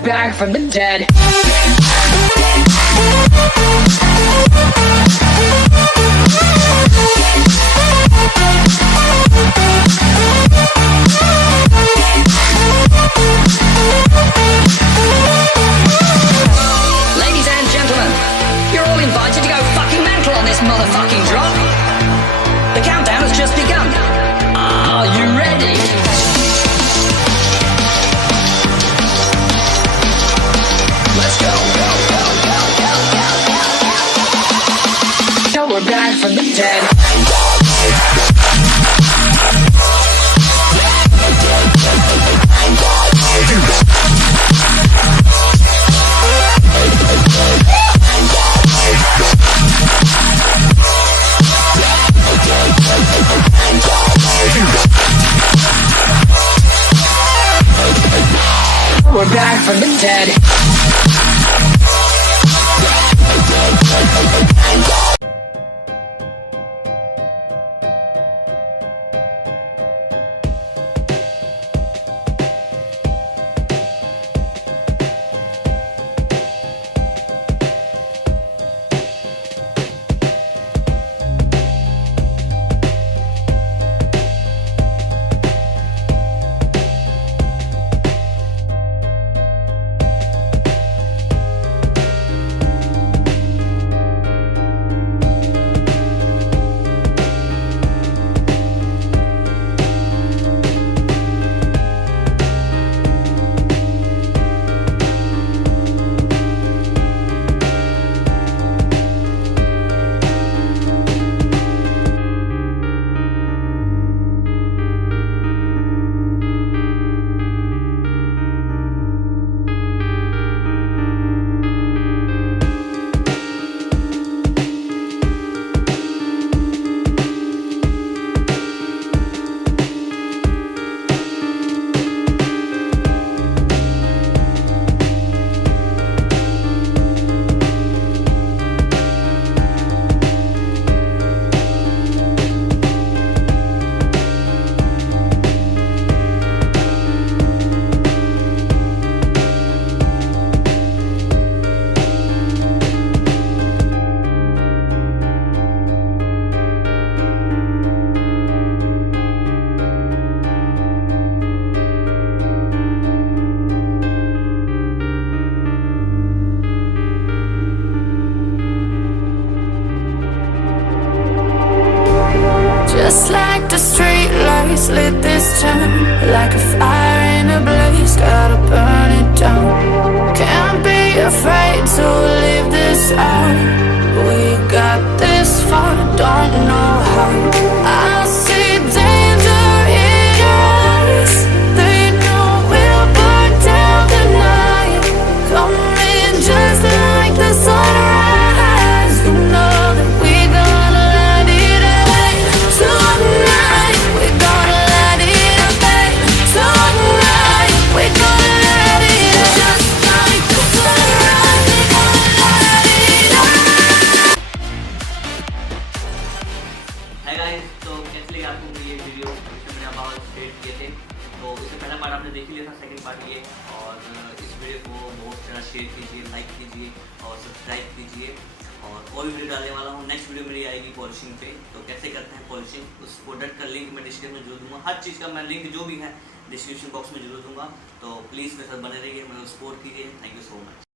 back from the dead. Ladies and gentlemen, you're all invited to go fucking mental on this motherfucking drop. The countdown has just begun. Are you ready? Let's go, go, go, go, go, go, go, go. So we're back from the dead. We're back from the dead. Just like the street lights lit this town, like a fire in a blaze, gotta burn it down. Can't be afraid to leave this out. We got this far, don't know how. I see danger in your eyes. They know we'll burn down the night. Coming just like the sunrise. You know that we gonna light it up tonight. We gonna light it up tonight. We gonna light it up just like the sunrise. We gonna light it up. Hi guys, तो कैसे लगी आपको ये video जिसमें मैंने बहुत share किए थे। तो इससे पहला पार्ट आपने देख लिया था, सेकंड पार्ट ये। और इस वीडियो को बहुत सारा शेयर कीजिए, लाइक कीजिए और सब्सक्राइब कीजिए। और भी वीडियो डालने वाला हूँ। नेक्स्ट वीडियो मेरी आएगी पॉलिशिंग पे, तो कैसे करते हैं पॉलिशिंग, उस प्रोडक्ट का लिंक मैं डिस्क्रिप्शन में जरूर दूंगा। हर चीज़ का मैं लिंक जो भी है डिस्क्रिप्शन बॉक्स में जरूर दूंगा। तो प्लीज़ मेरे साथ बने रहिए, मेरे को सपोर्ट कीजिए। Thank you so much.